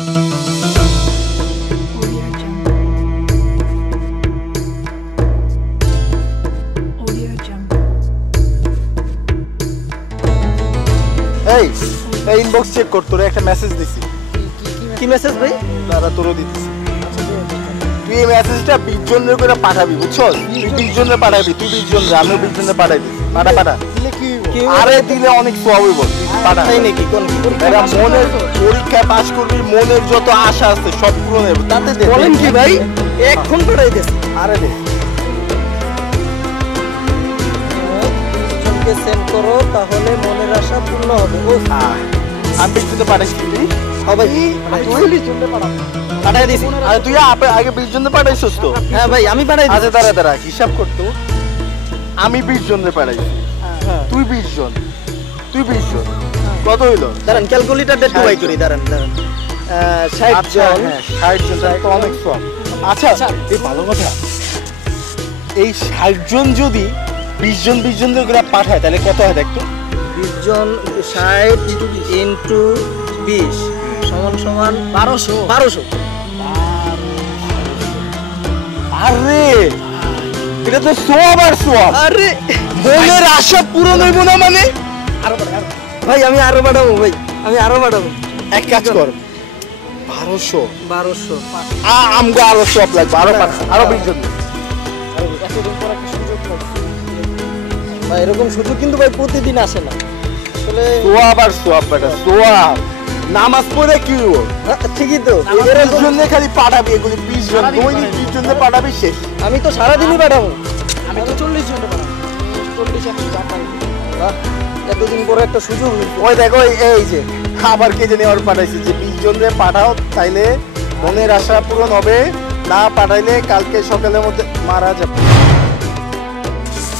এই এই inbox check কর তোরে একটা মেসেজ দিছি। কি মেসেজ ভাই? দাদা তোরও দিতেছি। তুই এই মেসেজটা বিশ জনের করে পাঠাবি বুঝছ তুই বিশ জনের পাঠাবি তুই বিশ জনের আমিও বিশ জনের পাঠাই দিস পাঠা পাঠা। কি আরে দিলে অনেক হইব। তুই পাঠা। তাই নাকি? কোন মনের পরীক্ষায় পাস করবি মনের যত আশা আছে সব পূরণ হবে। তাতে দে বলেন কি ভাই? এখন পাঠাই দিস আরে দে। জনকে সেন্ড করো তাহলে মনের আশা পূর্ণ হবে। ও আহ, আমি জনের পাঠাইছি। তুই সবাই পাঠাবো। পাঠাই দিছি। আরে তুই আপে- আগে বিশ জনের পাঠাইছিস তো? হ্যাঁ ভাই আমি পাঠাই আচ্ছা দাঁড়া দাঁড়া হিসাব করতো আমি বিশ পাঠাইছি। হ্যাঁ। তুই বিশ জন। তুই বিশ জন। কত হইল? দাঁড়ান ক্যালকুলেটারটা একটু বাই করি দাঁড়ান দাঁড়ান। ষাট আচ্ছা জন। হ্যাঁ ষাট জন তো অনেক সব আচ্ছা এই ভালো কথা। এই ষাট জন যদি বিশ জন বিশ জন করে পাঠায় তাহলে কত হয় দেখতো? বিশ জন ষাট ইন্টু বিশ। সমান সমান বারোশো। বারোশো। আরে এটা তো সব আর সব আরে। মনের আশা পূরণ হইব না মানে? ভাই আমি আরও পাঠাবো ভাই। আমি আরও পাঠাবো এক কাজ কর। বারোশো। বারোশো। আমগো আরও সব লাগবে আরও আরও বিশ জন। ভাই এরকম সুযোগ কিন্তু ভাই প্রতিদিন আসে না। আসলে সোয়াব আর সোয়াব বেটা সোয়াব। নামাজ পড়ে কি হ্যাঁ, ঠিকই তো। খালি পাঠাবি এগুলি বিশ জন দৈনিক বিশ জন পাঠাবি শেষ। আমি তো সারাদিনই পাঠাবো। আমি তো চল্লিশ জন পাঠাবো। চল্লিশ একশো এতদিন পরে একটা সুযোগ ওই দেখো এই- যে আবার কে জানি আর পাঠাইছি। যে বিশ জনে পাঠাও তাইলে মনের আশা পূরণ হবে। না পাঠাইলে কালকে সকালের মধ্যে মারা যাবে।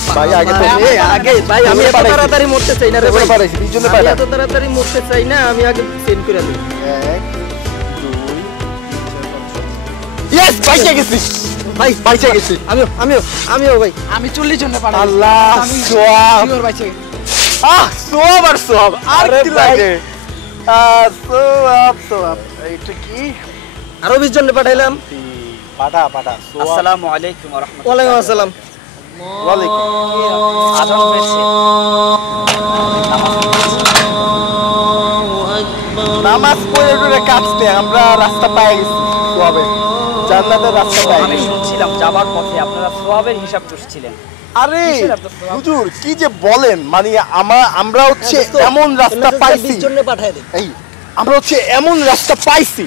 ভাই আগে তো আগে ভাই আমি এত তাড়াতাড়ি মরতে চাই না রে ভাই। পাঠাইছি বিশ জনে পাঠাই এত তাড়াতাড়ি মরতে চাই না আমি আগে সেন্ড করে দিই। এক ইয়েস বাইচে গেছি। ভাই বাইচে গেছি। আমিও আমিও আমিও ভাই। আমি চল্লিশ জনটা পাঠাবো আল্লাহ আমি। আহ সোয়াব আর সোয়াব আর কি। লাগে? সোয়াব সোয়াব। এইটা কি? আরও বিশ জন পাঠাইলাম। পাঠা পাঠা আসসালামু আলাইকুম ওয়ালাইকুম আসসালাম ওয়ালাইকুম আজান হয়েছে নামাজ পড়ে টড়ে কাটতে আমরা রাস্তা পাই গেছি সোয়াবে। জান্নাতের রাস্তা পাই আমি শুনছিলাম যাবার পথে আপনারা সোয়াবের হিসাব করছিলেন। আরে? হুজুর কি যে বলেন? মানে আমরা আমরা হচ্ছে এমন রাস্তা পাইছি। এই আমরা হচ্ছে এমন রাস্তা পাইছি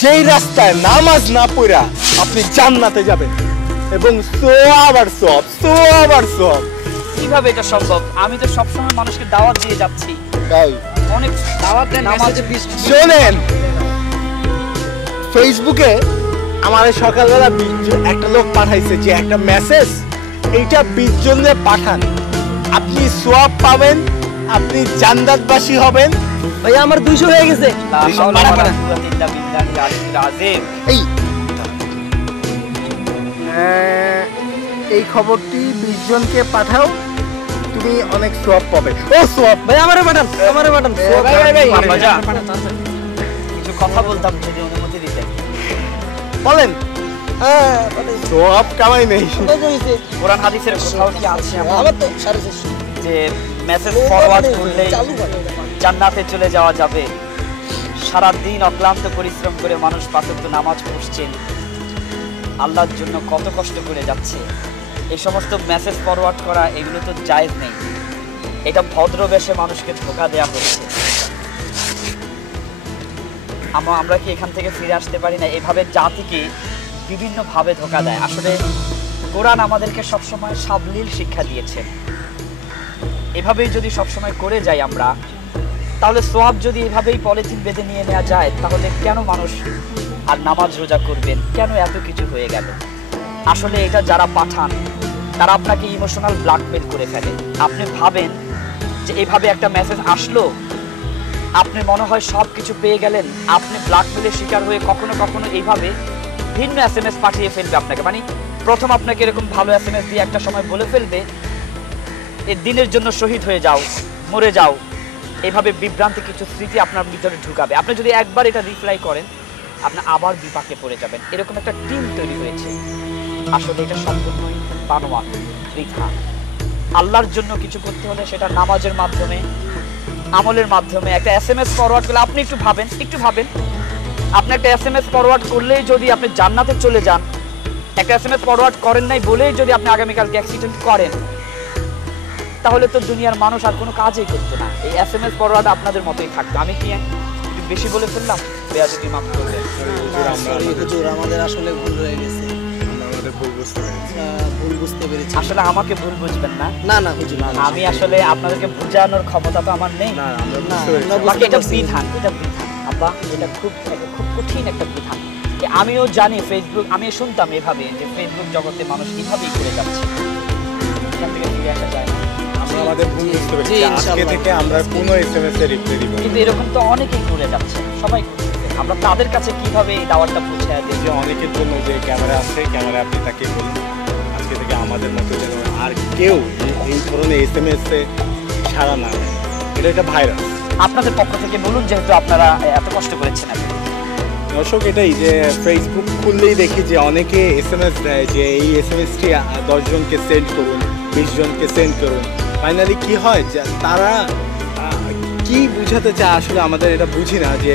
যেই রাস্তায় নামাজ না পড়া আপনি জান্নাতে যাবেন। এবং সোয়াব আর সব সোয়াব আর সব কীভাবে এটা সম্ভব? আমি তো সবসময় মানুষকে দাওয়াত দিয়ে যাচ্ছি। তাই? অনেক দাওয়াত দেন নামাজ শোনেন ফেসবুকে আমার সকালবেলা একটা লোক পাঠাইছে যে একটা মেসেজ এইটা বিশ জনে পাঠান। আপনি সোয়াব পাবেন আপনি জান্নাতবাসী হবেন। ভাই আমার দুইশো হয়ে গেছে। এই। আহ, এই খবরটি বিশ জনকে পাঠাও। তুমি অনেক সোয়াব পাবে। ও সোয়াব। ভাই আমারে পাঠান আমারে পাঠান। ভাই, ভাই, ভাই। কিছু কথা বলতাম যদি অনুমতি দিতেন বলেন হ্যাঁ কামাই নেই। কোরআন হাদিসের কোথাও কি আছে আমার তো সাড়ে চারশো। যে মেসেজ ফরওয়ার্ড করলেই জান্নাতে চলে যাওয়া যাবে। সারাদিন অক্লান্ত পরিশ্রম করে মানুষ পাঁচক্ত নামাজ পড়ছেন আল্লাহর জন্য কত কষ্ট করে যাচ্ছে। এই সমস্ত মেসেজ ফরওয়ার্ড করা এগুলো তো জায়েজ নেই। এটা ভদ্রবেশে মানুষকে ধোকা দেওয়া হচ্ছে। আমরা আমরা কি এখান থেকে ফিরে আসতে পারি না? এভাবে জাতিকে বিভিন্নভাবে ধোকা দেয়। আসলে কোরআন আমাদেরকে সবসময় সাবলীল শিক্ষা দিয়েছে। এভাবেই যদি সবসময় করে যাই আমরা, তাহলে সোয়াব যদি এভাবেই পলিথিন বেঁধে নিয়ে নেওয়া যায়, তাহলে কেন মানুষ আর নামাজ রোজা করবেন? কেন এত কিছু হয়ে গেল? আসলে এটা যারা পাঠান, তারা আপনাকে ইমোশনাল ব্ল্যাকমেল করে ফেলে। আপনি ভাবেন যে এভাবে একটা মেসেজ আসলো, আপনি মনে হয় সব কিছু পেয়ে গেলেন, আপনি ব্ল্যাকমেলের শিকার হয়ে কখনো কখনো এইভাবে ভিন্ন এস এম এস পাঠিয়ে ফেলবে আপনাকে। মানে প্রথম আপনাকে এরকম ভালো এস এম এস দিয়ে একটা সময় বলে ফেলবে, এ দিনের জন্য শহীদ হয়ে যাও, মরে যাও। এভাবে বিভ্রান্তি কিছু স্মৃতি আপনার ভিতরে ঢুকাবে। আপনি যদি একবার এটা রিপ্লাই করেন, আপনি আবার বিপাকে পড়ে যাবেন। এরকম একটা টিম তৈরি হয়েছে। আসলে এটা সম্পূর্ণই বানোয়াট, বৃথা। আল্লাহর জন্য কিছু করতে হলে সেটা নামাজের মাধ্যমে, আমলের মাধ্যমে, একটা এস এম এস ফরওয়ার্ড করলে আপনি একটু ভাবেন একটু ভাবেন। আপনি একটা এস এম এস ফরওয়ার্ড করলেই যদি আপনি জান্নাতে চলে যান একটা এস এম এস ফরওয়ার্ড করেন নাই বলেই যদি আপনি আগামীকালকে অ্যাক্সিডেন্ট করেন তাহলে তো দুনিয়ার মানুষ আর কোনো কাজই করতো না এই এস এম এস ফরওয়ার্ড আপনাদের মতোই থাকতো আমি কি একটু বেশি বলে ফেললাম বেয়া যদি মাফ আমাদের আসলে ভুল হয়ে গেছে আমাকে ভুল বুঝবেন না না না। আমি আসলে আপনাদেরকে বোঝানোর ক্ষমতা তো আমার নেই না এটা বিধান এটা আব্বা এটা খুব খুব কঠিন একটা বিধান আমিও জানি ফেসবুক আমি শুনতাম এভাবে যে ফেসবুক জগতে মানুষ এভাবেই করে যাচ্ছে। এখান থেকে ফিরে আসা যায় না। আমাদের ভুল বুঝতে পেরেছি। আজকে। থেকে আমরা কোনো এসএমএস এর রিপ্লাই দিব কিন্তু এরকম তো অনেকেই করে যাচ্ছে। সবাই আমরা তাদের কাছে কীভাবে এই দাওয়াতটা পৌঁছে এই দিই যে অনেকের জন্য যে ক্যামেরা আছে ক্যামেরা আপনি তাকে বলুন। আজকে থেকে আমাদের মতো যেন আর কেউ এই- ধরনের এসএমএস এ সারা না। এটা একটা ভাইরাস। আপনাদের পক্ষ থেকে বলুন যেহেতু আপনারা এত কষ্ট করেছেন দর্শক, এটাই যে ফেসবুক খুললেই দেখি যে অনেকে এস এম এস দেয় যে এই এস এম এসটি দশজনকে সেন্ড করুন, বিশ জনকে সেন্ড করুন। ফাইনালি কি হয় তারা কি বুঝাতে চায় আসলে আমাদের এটা বুঝি না যে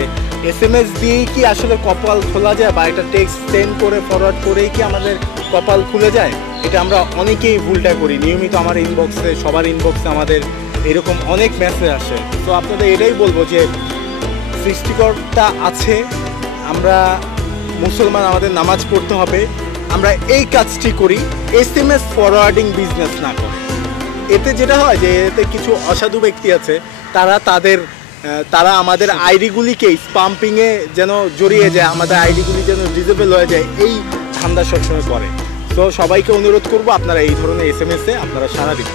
এস এম এস দিয়েই কি আসলে কপাল খোলা যায় বা একটা টেক্সট সেন্ড করে ফরওয়ার্ড করেই কি আমাদের কপাল খুলে যায়? এটা আমরা অনেকেই ভুলটা করি। নিয়মিত আমার ইনবক্সে সবার ইনবক্সে আমাদের এরকম অনেক মেসেজ আসে। তো আপনাদের এটাই বলব যে, সৃষ্টিকর্তা আছে, আমরা মুসলমান, আমাদের নামাজ পড়তে হবে, আমরা এই কাজটি করি S M S forwarding business না করে। এতে যেটা হয় যে, এতে কিছু অসাধু ব্যক্তি আছে, তারা তাদের তারা আমাদের আইডিগুলিকে স্পাম্পিংয়ে যেন জড়িয়ে যায়, আমাদের আইডিগুলি যেন ডিজেবল হয়ে যায়, এই ধান্দা সবসময় করে। তো সবাইকে অনুরোধ করব, আপনারা এই ধরনের এস এম এসে আপনারা সারা দিন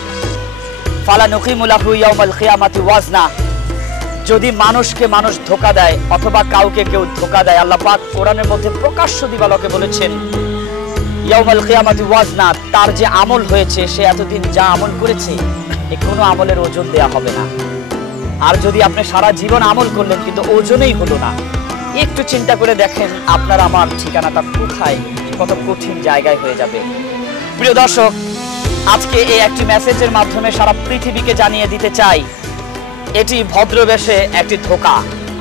ফালা নকিমুলাহু ইয়াউমাল কিয়ামাতি ওয়াজনা। যদি মানুষকে মানুষ ধোকা দেয়, অথবা কাউকে কেউ ধোকা দেয়, আল্লাহ পাক কোরআনের মধ্যে প্রকাশ্য দিবালকে বলেছেন, ইয়াউমাল কিয়ামাতি ওয়াজনা, তার যে আমল হয়েছে, সে এতদিন যা আমল করেছে, এ কোনো আমলের ওজন দেয়া হবে না। আর যদি আপনি সারা জীবন আমল করলেন, কিন্তু ওজনেই হলো না। একটু চিন্তা করে দেখেন, আপনার আমার ঠিকানাটা কোথায়? কত কঠিন জায়গায় হয়ে যাবে। প্রিয় দর্শক আজকে এই একটি মেসেজের মাধ্যমে সারা পৃথিবীকে জানিয়ে দিতে চাই। এটি ভদ্রবেশে একটি ধোকা।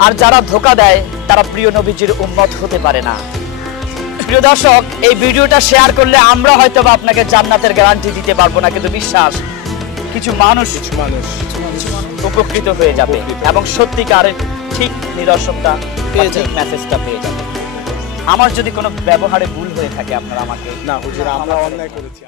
আর যারা ধোকা দেয় তারা প্রিয় নবীজির উন্মত হতে পারে না। প্রিয় দর্শক এই ভিডিওটা শেয়ার করলে আমরা হয়তো বা আপনাকে জান্নাতের গ্যারান্টি দিতে পারব না কিন্তু বিশ্বাস কিছু মানুষ কিছু মানুষ উপকৃত হয়ে যাবে এবং সত্যিকারের ঠিক নিদর্শনটা পেয়ে ঠিক। মেসেজটা পেয়ে যাবে। আমার যদি কোনো ব্যবহারে ভুল হয়ে থাকে আপনারা আমাকে না হুজুর আমরা অন্যায় করেছি।